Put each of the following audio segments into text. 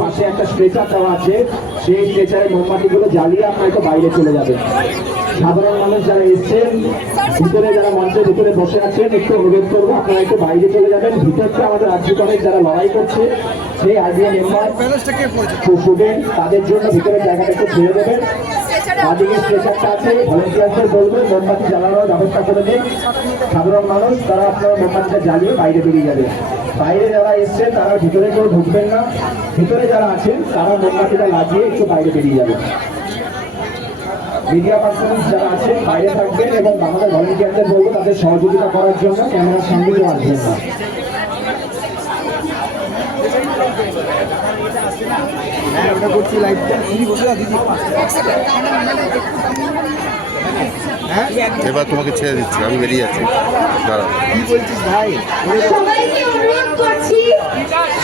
পাশে একটা স্ট্রেচার দেওয়া আছে, সেই স্ট্রেচারে মোমবাতিগুলো জ্বালিয়ে আপনার একটু বাইরে চলে যাবেন। সাধারণ মানুষ যারা এসছেন, ভিতরে যারা মঞ্চের ভিতরে বসে আছেন, একটু অনুরোধ করবো আপনারা একটু বাইরে চলে যাবেন। ভিতরটা আমাদের আর্যিকরের যারা লড়াই করছে, সেই আর্মিয়া মেম্বার স্টুডেন্ট, তাদের জন্য ভিতরের জায়গাটা একটু ছেড়ে দেবেন। বাদিকে স্ট্রেচারটা আছে, ভলেন্টিয়ারদের বলবেন মোমবাতি জ্বালানোর ব্যবস্থা করে দিন। সাধারণ মানুষ তারা আপনারা মোমবাতিটা জ্বালিয়ে বাইরে বেরিয়ে যাবেন। বাইরে যারা এসছেন তারা ভিতরে কেউ ঢুকবেন না, ভিতরে যারা আছেন তারা মোমবাতিটা লাগিয়ে একটু বাইরে বেরিয়ে যাবেন। মিডিয়া পার্সন যারা আছেন বাইরে থাকবেন এবং আমাদের ভলেন্টিয়ারদের বলবো তাদের সহযোগিতা করার জন্য ক্যামেরার সামনে কেউ আসবেন না। এবার তোমাকে ছেড়ে দিচ্ছি, আমি বেরিয়ে যাচ্ছি। দাঁড়াও, কি বলছিস ভাই? সবাইকে অনুরোধ করছি,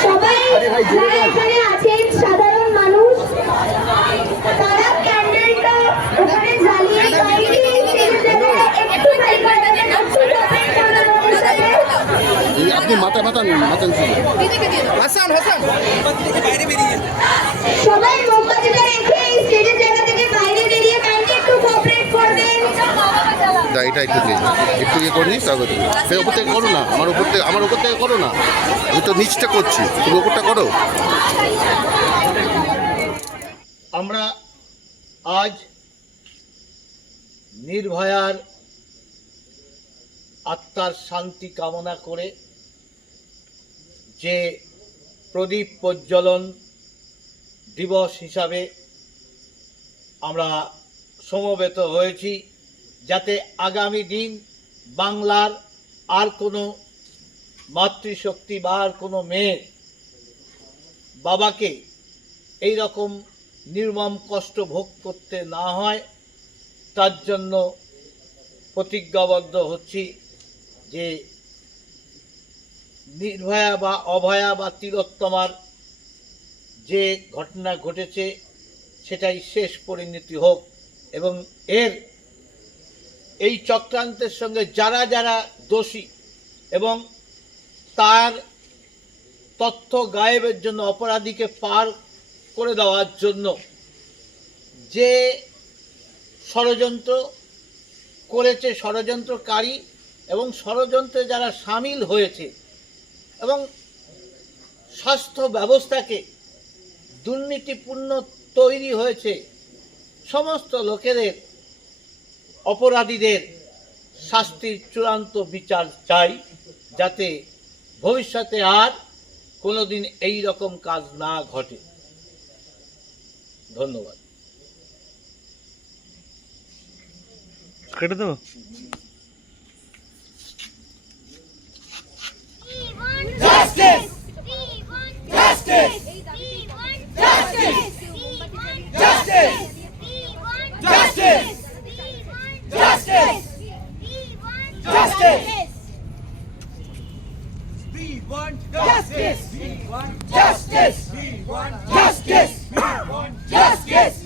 সবাই যারা এখানে আছেন সাধারণ মানুষ, তারা ক্যান্ডেলটা ওখানে জ্বালিয়ে বাইরে একটু বাইরে করবেন, একটু কমেন্ট করবেন ওদের সাথে। আপনি মাথা হাসান বাইরে বেরিয়ে সবাই মোমবাতিটা রেখে স্টেজের জায়গা থেকে বাইরে বেরিয়ে কাইন্ডলি একটু কোঅপারেট করবেন। এটা একটু ইয়ে করে নিস, তারপরে ফের ওপর থেকে করো না, আমার উপর থেকে করো না, আমি তো নিচটা করছি, তুমি ওপরটা করো। আমরা আজ নির্ভয়ার আত্মার শান্তি কামনা করে যে প্রদীপ প্রজ্বলন দিবস হিসাবে আমরা সমবেত হয়েছি, যাতে আগামী দিন বাংলার আর কোনো মাতৃশক্তি বা আর কোনো মেয়ে বাবাকে এই রকম নির্মম কষ্ট ভোগ করতে না হয়, তার জন্য প্রতিজ্ঞাবদ্ধ হচ্ছি যে নির্ভয়া বা অভয়া বা তিলোত্তমার যে ঘটনা ঘটেছে সেটাই শেষ পরিণতি হোক, এবং এই চক্রান্তের সঙ্গে যারা যারা দোষী এবং তার তথ্য গায়েবের জন্য, অপরাধীকে পার করে দেওয়ার জন্য যে ষড়যন্ত্র করেছে, ষড়যন্ত্রকারী এবং ষড়যন্ত্রে যারা সামিল হয়েছে এবং স্বাস্থ্য ব্যবস্থাকে দুর্নীতিপূর্ণ তৈরি হয়েছে, সমস্ত লোকেদের, অপরাধীদের শাস্তির চূড়ান্ত বিচার চাই, যাতে ভবিষ্যতে আর কোনোদিন এই রকম কাজ না ঘটে। ধন্যবাদ। কেটে দেবো। Justice! Justice! Justice! Justice! Justice! Justice! Justice! We want justice. We want Justice! We want Justice! We want Justice!